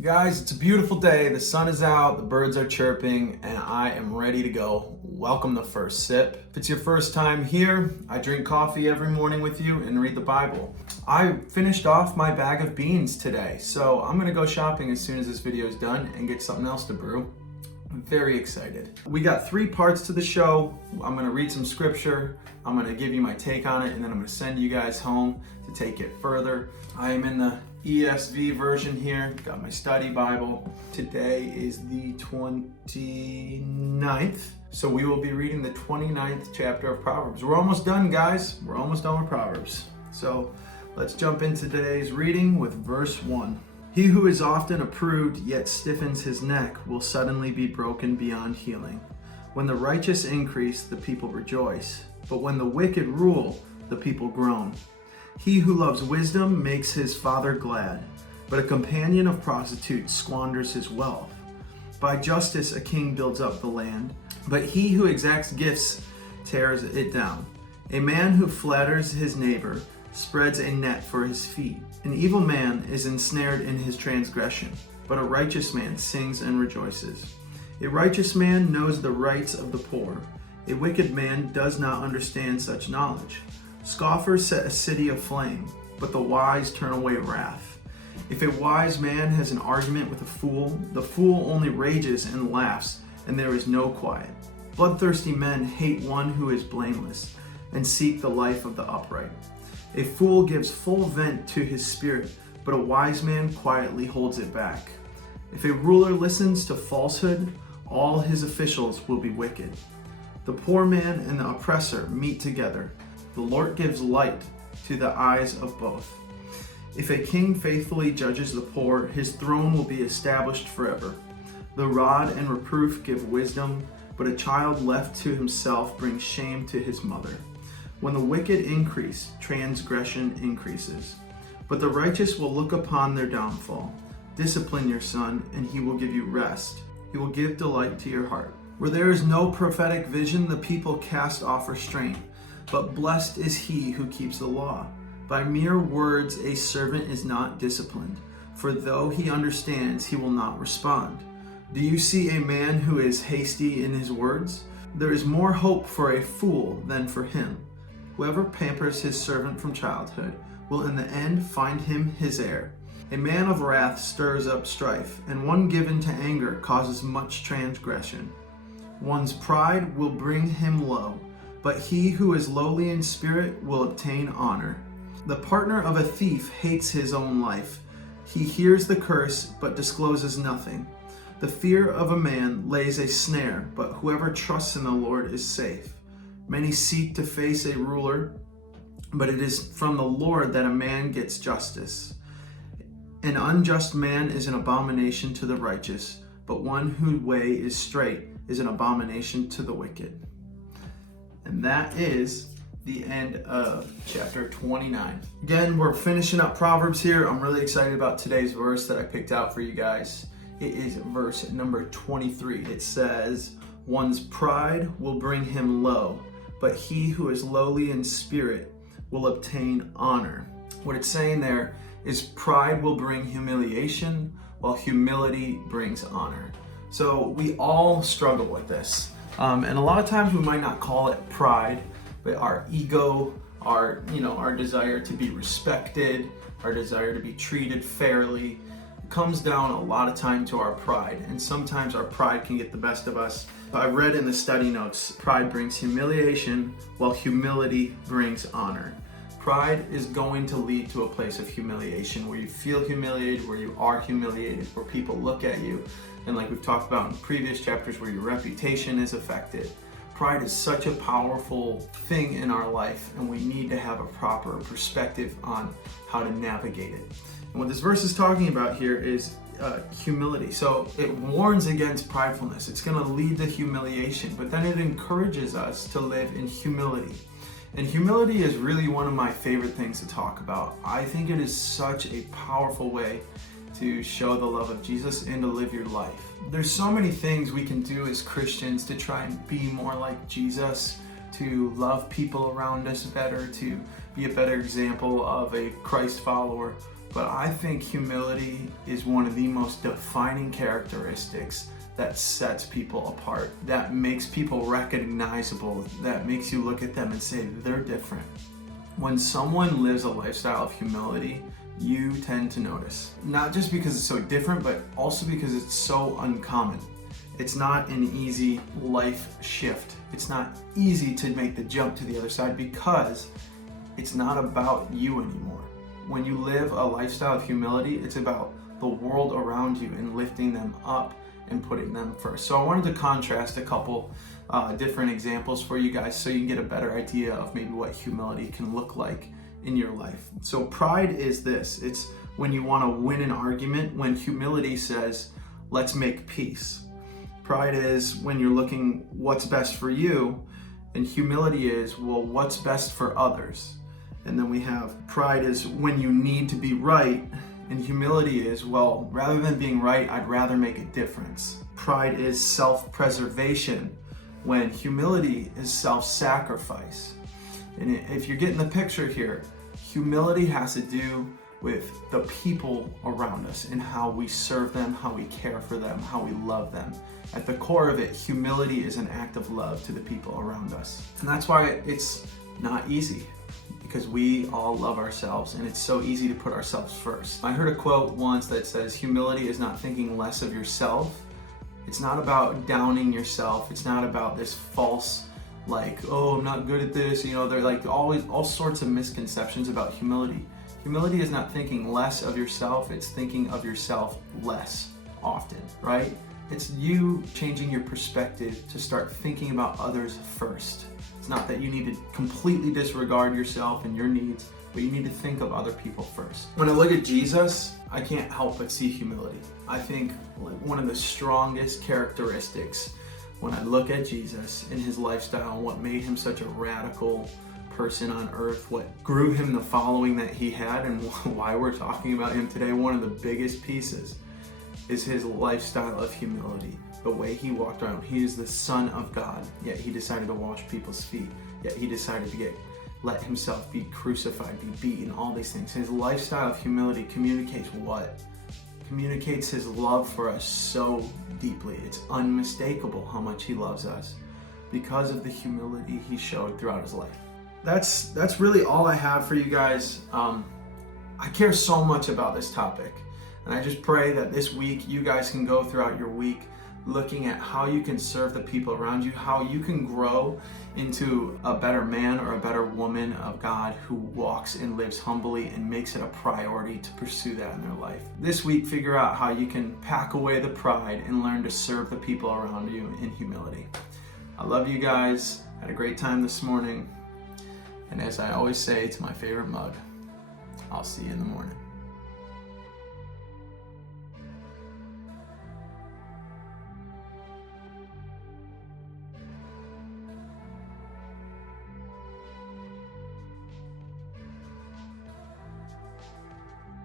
Guys, it's a beautiful day. The sun is out, the birds are chirping, and I am ready to go. Welcome to First Sip. If it's your first time here, I drink coffee every morning with you and read the Bible. I finished off my bag of beans today, so I'm gonna go shopping as soon as this video is done and get something else to brew. I'm very excited. We got 3 parts to the show. I'm gonna read some scripture, I'm gonna give you my take on it, and then I'm gonna send you guys home to take it further. I am in the ESV version here, got my study Bible. Today is the 29th, so we will be reading the 29th chapter of Proverbs. We're almost done, guys. We're almost done with Proverbs. So let's jump into today's reading with verse 1. He who is often approved yet stiffens his neck will suddenly be broken beyond healing. When the righteous increase, the people rejoice, but when the wicked rule, the people groan. He who loves wisdom makes his father glad, but a companion of prostitutes squanders his wealth. By justice a king builds up the land, but he who exacts gifts tears it down. A man who flatters his neighbor spreads a net for his feet. An evil man is ensnared in his transgression, but a righteous man sings and rejoices. A righteous man knows the rights of the poor. A wicked man does not understand such knowledge. Scoffers set a city aflame, but the wise turn away wrath. If a wise man has an argument with a fool, the fool only rages and laughs, and there is no quiet. Bloodthirsty men hate one who is blameless, and seek the life of the upright. A fool gives full vent to his spirit, but a wise man quietly holds it back. If a ruler listens to falsehood, all his officials will be wicked. The poor man and the oppressor meet together. The Lord gives light to the eyes of both. If a king faithfully judges the poor, his throne will be established forever. The rod and reproof give wisdom, but a child left to himself brings shame to his mother. When the wicked increase, transgression increases, but the righteous will look upon their downfall. Discipline your son, and he will give you rest. He will give delight to your heart. Where there is no prophetic vision, the people cast off restraint. But blessed is he who keeps the law. By mere words a servant is not disciplined, for though he understands, he will not respond. Do you see a man who is hasty in his words? There is more hope for a fool than for him. Whoever pampers his servant from childhood will in the end find him his heir. A man of wrath stirs up strife, and one given to anger causes much transgression. One's pride will bring him low, but he who is lowly in spirit will obtain honor. The partner of a thief hates his own life. He hears the curse, but discloses nothing. The fear of a man lays a snare, but whoever trusts in the Lord is safe. Many seek to face a ruler, but it is from the Lord that a man gets justice. An unjust man is an abomination to the righteous, but one whose way is straight is an abomination to the wicked. And that is the end of chapter 29. Again, we're finishing up Proverbs here. I'm really excited about today's verse that I picked out for you guys. It is verse number 23. It says, "One's pride will bring him low, but he who is lowly in spirit will obtain honor." What it's saying there is pride will bring humiliation, while humility brings honor. So we all struggle with this. And a lot of times we might not call it pride, but our ego, our desire to be respected, our desire to be treated fairly, comes down a lot of time to our pride. And sometimes our pride can get the best of us. I read in the study notes, pride brings humiliation, while humility brings honor. Pride is going to lead to a place of humiliation, where you feel humiliated, where you are humiliated, where people look at you, and like we've talked about in previous chapters, where your reputation is affected. Pride is such a powerful thing in our life, and we need to have a proper perspective on how to navigate it. And what this verse is talking about here is humility. So it warns against pridefulness. It's going to lead to humiliation, but then it encourages us to live in humility. And humility is really one of my favorite things to talk about. I think it is such a powerful way to show the love of Jesus and to live your life. There's so many things we can do as Christians to try and be more like Jesus, to love people around us better, to be a better example of a Christ follower. But I think humility is one of the most defining characteristics that sets people apart, that makes people recognizable, that makes you look at them and say they're different. When someone lives a lifestyle of humility, you tend to notice. Not just because it's so different, but also because it's so uncommon. It's not an easy life shift. It's not easy to make the jump to the other side because it's not about you anymore. When you live a lifestyle of humility, it's about the world around you and lifting them up and putting them first. So I wanted to contrast a couple different examples for you guys so you can get a better idea of maybe what humility can look like in your life. So pride is this. It's when you want to win an argument, when humility says, let's make peace. Pride is when you're looking what's best for you, and humility is, well, what's best for others. And then we have pride is when you need to be right, and humility is, well, rather than being right, I'd rather make a difference. Pride is self-preservation, when humility is self-sacrifice. And if you're getting the picture here, humility has to do with the people around us and how we serve them, how we care for them, how we love them. At the core of it, humility is an act of love to the people around us. And that's why it's not easy, because we all love ourselves and it's so easy to put ourselves first. I heard a quote once that says, humility is not thinking less of yourself. It's not about downing yourself. It's not about this false, like, oh, I'm not good at this. You know, they're like always all sorts of misconceptions about humility. Humility is not thinking less of yourself. It's thinking of yourself less often, right? It's you changing your perspective to start thinking about others first. It's not that you need to completely disregard yourself and your needs, but you need to think of other people first. When I look at Jesus, I can't help but see humility. I think one of the strongest characteristics when I look at Jesus and his lifestyle, what made him such a radical person on earth, what grew him the following that he had, and why we're talking about him today, one of the biggest pieces is his lifestyle of humility. The way he walked around. He is the Son of God, yet he decided to wash people's feet, yet he decided to let himself be crucified, be beaten, all these things. His lifestyle of humility communicates what? Communicates his love for us so deeply. It's unmistakable how much he loves us because of the humility he showed throughout his life. That's really all I have for you guys. I care so much about this topic, and I just pray that this week you guys can go throughout your week looking at how you can serve the people around you, how you can grow into a better man or a better woman of God who walks and lives humbly and makes it a priority to pursue that in their life. This week, figure out how you can pack away the pride and learn to serve the people around you in humility. I love you guys. Had a great time this morning. And as I always say to my favorite mug, I'll see you in the morning.